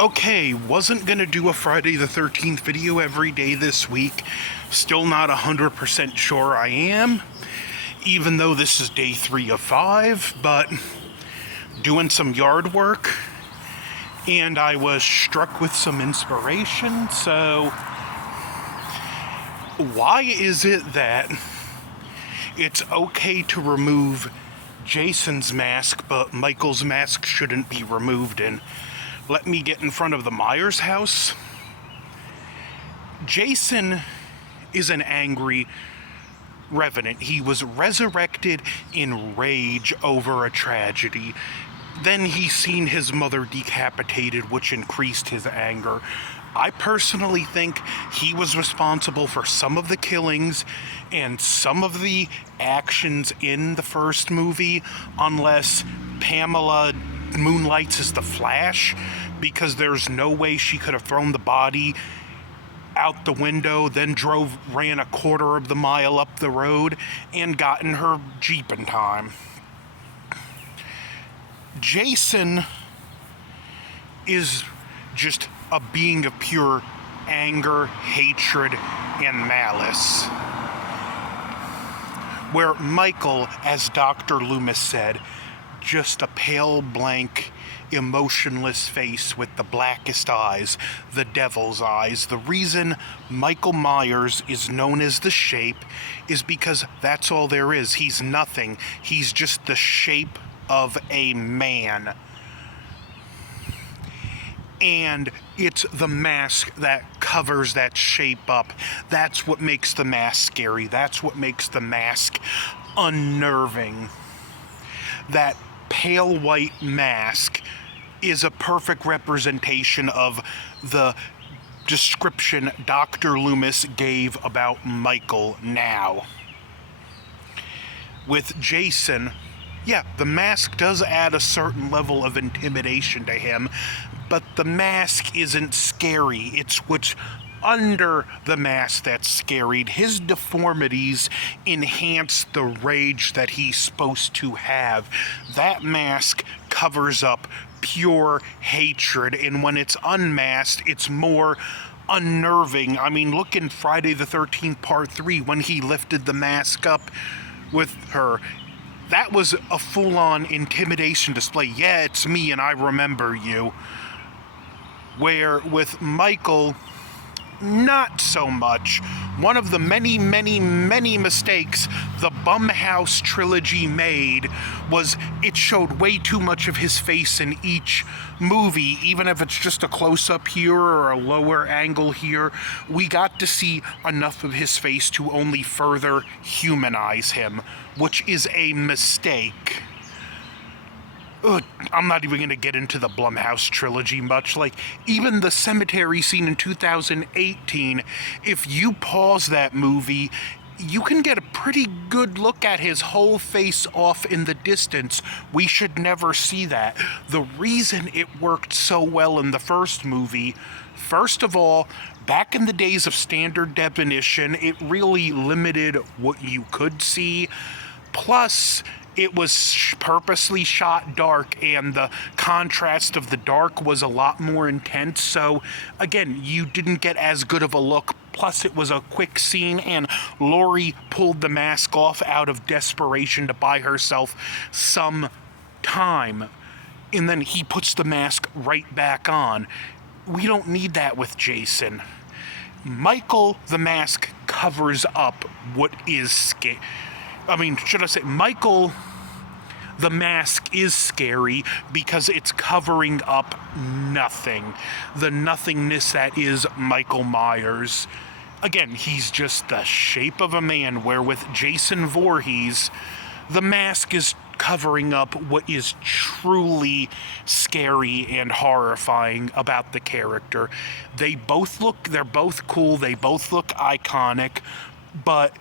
Okay, wasn't gonna do a Friday the 13th video every day this week. Still not 100% sure I am, even though this is day 3 of 5, but doing some yard work, and I was struck with some inspiration. So, why is it that it's okay to remove Jason's mask, but Michael's mask shouldn't be removed? And let me get in front of the Myers house. Jason is an angry revenant. He was resurrected in rage over a tragedy. Then he's seen his mother decapitated, which increased his anger. I personally think he was responsible for some of the killings and some of the actions in the first movie, unless Pamela moonlights as the Flash, because there's no way she could have thrown the body out the window, then ran a quarter of the mile up the road, and got in her Jeep in time. Jason is just a being of pure anger, hatred, and malice. Where Michael, as Dr. Loomis said, just a pale, blank, emotionless face with the blackest eyes, the devil's eyes. The reason Michael Myers is known as the Shape is because that's all there is. He's nothing. He's just the shape of a man. And it's the mask that covers that shape up. That's what makes the mask scary. That's what makes the mask unnerving. That pale white mask is a perfect representation of the description Dr. Loomis gave about Michael now. With Jason, yeah, the mask does add a certain level of intimidation to him, but the mask isn't scary. It's what's under the mask that's scary. His deformities enhance the rage that he's supposed to have. That mask covers up pure hatred, and when it's unmasked, it's more unnerving. I mean, look in Friday the 13th Part 3 when he lifted the mask up with her. That was a full-on intimidation display. Yeah, it's me and I remember you. Where with Michael, not so much. One of the many mistakes the Blumhouse trilogy made was it showed way too much of his face in each movie. Even if it's just a close-up here or a lower angle here, we got to see enough of his face to only further humanize him, which is a mistake. I'm not even going to get into the Blumhouse trilogy much. Like, even the cemetery scene in 2018, if you pause that movie, you can get a pretty good look at his whole face off in the distance. We should never see that. The reason it worked so well in the first movie, first of all, back in the days of standard definition, it really limited what you could see. Plus, it was purposely shot dark, and the contrast of the dark was a lot more intense. So, again, you didn't get as good of a look. Plus, it was a quick scene, and Laurie pulled the mask off out of desperation to buy herself some time. And then he puts the mask right back on. We don't need that with Jason. Michael, the mask, covers up what is scary. Should I say, Michael, the mask is scary because it's covering up nothing. The nothingness that is Michael Myers. Again, he's just the shape of a man, where with Jason Voorhees, the mask is covering up what is truly scary and horrifying about the character. They're both cool, they both look iconic, but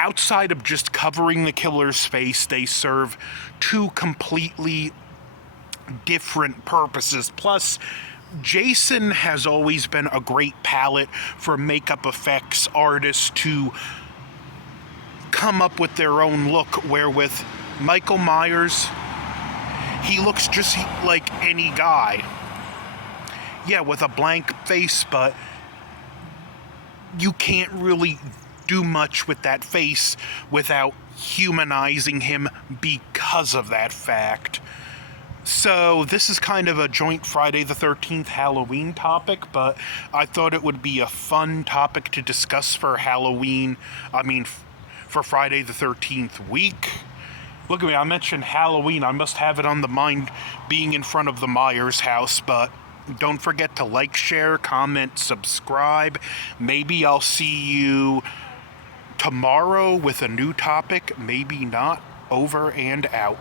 outside of just covering the killer's face, they serve two completely different purposes. Plus, Jason has always been a great palette for makeup effects artists to come up with their own look, where with Michael Myers, he looks just like any guy. yeah, with a blank face, but you can't really do much with that face without humanizing him because of that fact. So this is kind of a joint Friday the 13th Halloween topic, but I thought it would be a fun topic to discuss for Halloween. For Friday the 13th week. Look at me, I mentioned Halloween. I must have it on the mind being in front of the Myers house, but don't forget to like, share, comment, subscribe. Maybe I'll see you tomorrow with a new topic. Maybe not. Over and out.